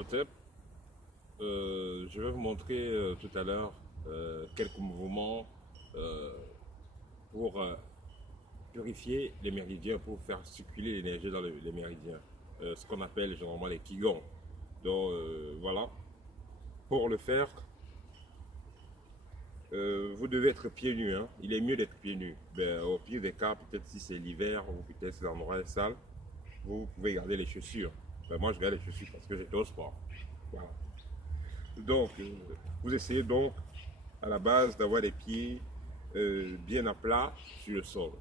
Au top, je vais vous montrer tout à l'heure quelques mouvements euh, pour purifier les méridiens, pour faire circuler l'énergie dans les méridiens, ce qu'on appelle généralement les Qigong. Donc voilà, pour le faire, vous devez être pieds nus, hein. Il est mieux d'être pieds nus. Ben, au pire des cas, peut-être si c'est l'hiver ou peut-être si l'endroit est sale, vous pouvez garder les chaussures. Ben, moi, je garde les chaussures parce que j'étais au sport. Voilà. Donc, vous essayez donc à la base d'avoir les pieds bien à plat sur le sol.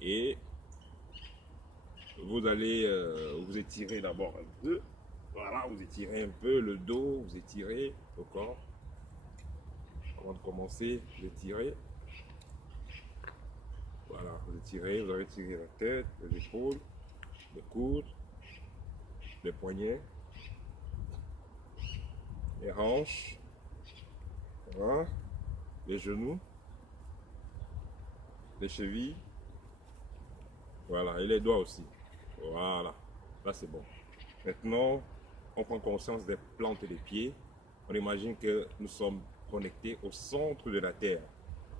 Et vous allez vous étirer d'abord un peu. Voilà, vous étirez un peu le dos, vous étirez le corps. Avant de commencer, vous étirez. Voilà, vous étirez, vous avez tiré la tête, les épaules, les coudes, les poignets, les hanches, voilà, les genoux, les chevilles, voilà, et les doigts aussi. Voilà, là c'est bon. Maintenant, on prend conscience des plantes et des pieds. On imagine que nous sommes connectés au centre de la Terre.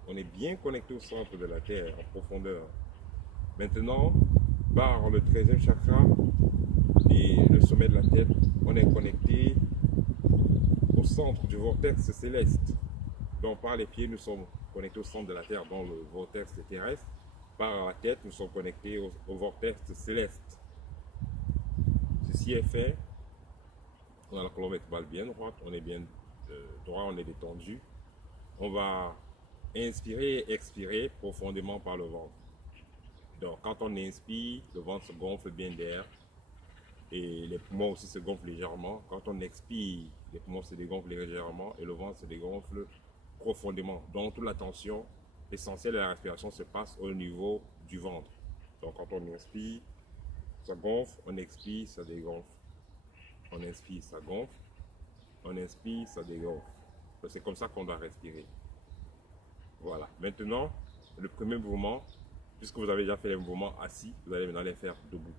On est bien connecté au centre de la Terre, en profondeur. Maintenant, par le 13e chakra et le sommet de la tête, on est connecté au centre du vortex céleste. Donc par les pieds, nous sommes connectés au centre de la Terre, dans le vortex terrestre. Par la tête, nous sommes connectés au vortex céleste. Ceci est fait. On a la colonne vertébrale bien droite, on est bien droit, on est détendu. On va inspirer et expirer profondément par le ventre. Donc quand on inspire, le ventre se gonfle bien d'air et les poumons aussi se gonflent légèrement. Quand on expire, les poumons se dégonflent légèrement et le ventre se dégonfle profondément. Donc toute la tension essentielle de la respiration se passe au niveau du ventre. Donc quand on inspire, ça gonfle, on expire, ça dégonfle. On inspire, ça gonfle. On inspire, ça dégonfle. C'est comme ça qu'on doit respirer. Voilà. Maintenant, le premier mouvement, puisque vous avez déjà fait les mouvements assis, vous allez maintenant les faire debout.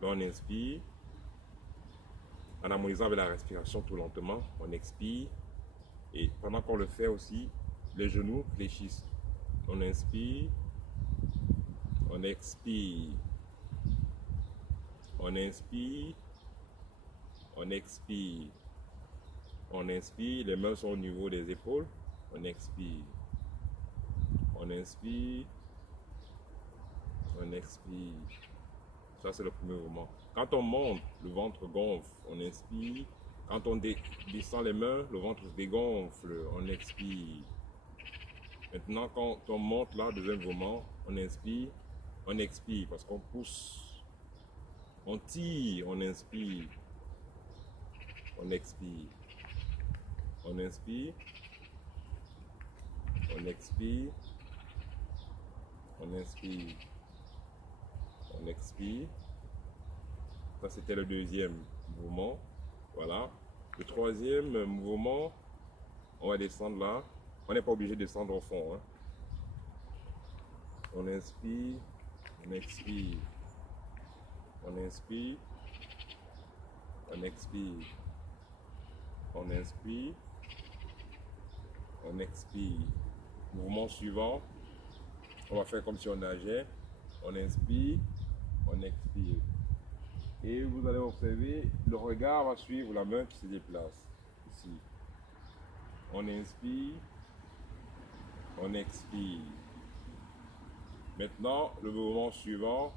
Donc on inspire, en harmonisant avec la respiration tout lentement, on expire. Et pendant qu'on le fait aussi, les genoux fléchissent. On inspire, on expire. On inspire, on expire. On inspire, les mains sont au niveau des épaules. On expire. On inspire, on expire. Ça, c'est le premier mouvement. Quand on monte, le ventre gonfle, on inspire. Quand on descend les mains, le ventre se dégonfle, on expire. Maintenant, quand on monte là, deuxième mouvement, on inspire, on expire parce qu'on pousse. On tire, on inspire, on expire. On inspire, on expire, on inspire, on expire. Ça, c'était le deuxième mouvement. Voilà. Le troisième mouvement, on va descendre là. On n'est pas obligé de descendre au fond, hein. On inspire, on expire. On inspire, on expire. On inspire, on expire. Mouvement suivant, on va faire comme si on nageait. On inspire, on expire. Et vous allez observer, le regard va suivre la main qui se déplace. Ici. On inspire, on expire. Maintenant, le mouvement suivant,